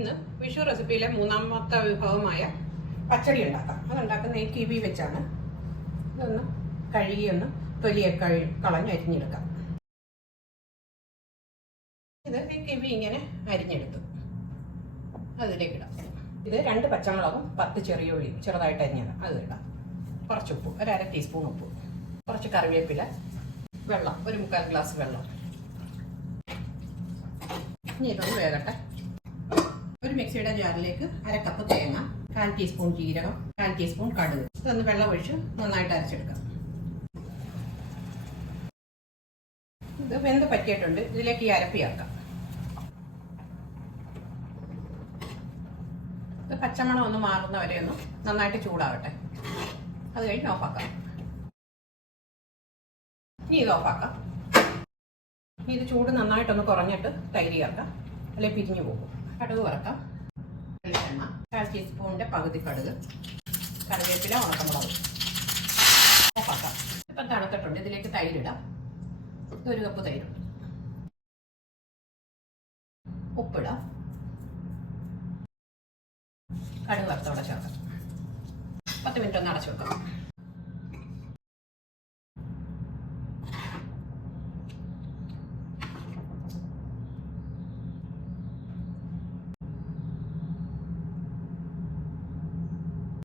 ഇന്ന് വിഷു റെസിപ്പിയിലെ മൂന്നാമത്തെ വിഭവമായ പച്ചടി ഉണ്ടാക്കാം. അതുണ്ടാക്കുന്ന ഈ കിവി വെച്ചാണ്. ഇതൊന്ന് കഴുകിയൊന്ന് തൊലിയൊക്കെ കളഞ്ഞ് അരിഞ്ഞെടുക്കാം. ഇത് ഈ കിവി ഇങ്ങനെ അരിഞ്ഞെടുത്തു അതിലേക്ക് ഇടാം. ഇത് 2 പച്ചമുളകും 10 ചെറിയ ഉള്ളി ചെറുതായിട്ട് അരിഞ്ഞത് അത് ഇടാം. കുറച്ച് ഉപ്പ്, ഒരു 1/2 ടീസ്പൂൺ ഉപ്പ്, കുറച്ച് കറിവേപ്പില, വെള്ളം, ഒരു 3/4 ഗ്ലാസ് വെള്ളം. ഇനി ഇതൊന്ന് വേകട്ടെ. ഒരു മിക്സിയുടെ ജാറിലേക്ക് 1/2 കപ്പ് തേങ്ങ, 1/4 ടീസ്പൂൺ ജീരകം, 1/4 ടീസ്പൂൺ കടുക്, ഇതൊന്ന് വെള്ളം ഒഴിച്ച് നന്നായിട്ട് അരച്ചെടുക്കാം. ഇത് വെന്ത് പറ്റിയിട്ടുണ്ട്. ഇതിലേക്ക് ഈ അരപ്പ് ചേർക്കാം. ഇത് പച്ചമണം ഒന്ന് മാറുന്നവരെ ഒന്ന് നന്നായിട്ട് ചൂടാവട്ടെ. അത് കഴിഞ്ഞ് ഓഫാക്കാം. ഇനി ഇത് ഓഫാക്കാം. ഇനി ഇത് ചൂട് നന്നായിട്ടൊന്ന് കുറഞ്ഞിട്ട് തൈര് ചേർക്കാം, അല്ലെങ്കിൽ പിരിഞ്ഞു പോകും. കടുക് വറക്കാം. വെളിച്ചെണ്ണ, 1/4 ടീസ്പൂണിൻ്റെ പകുതി കടുക്, കറിവേപ്പില, ഉണക്കമുളക്. ഓഫാക്കാം. ഇപ്പം തണുത്തിട്ടുണ്ട്. ഇതിലേക്ക് തൈരിടാം. 1 കപ്പ് തൈര്, ഉപ്പിടാം, കടുക് വറുത്തോടെ ചേർക്കാം. 10 മിനിറ്റ് ഒന്ന് അടച്ചു വെക്കാം.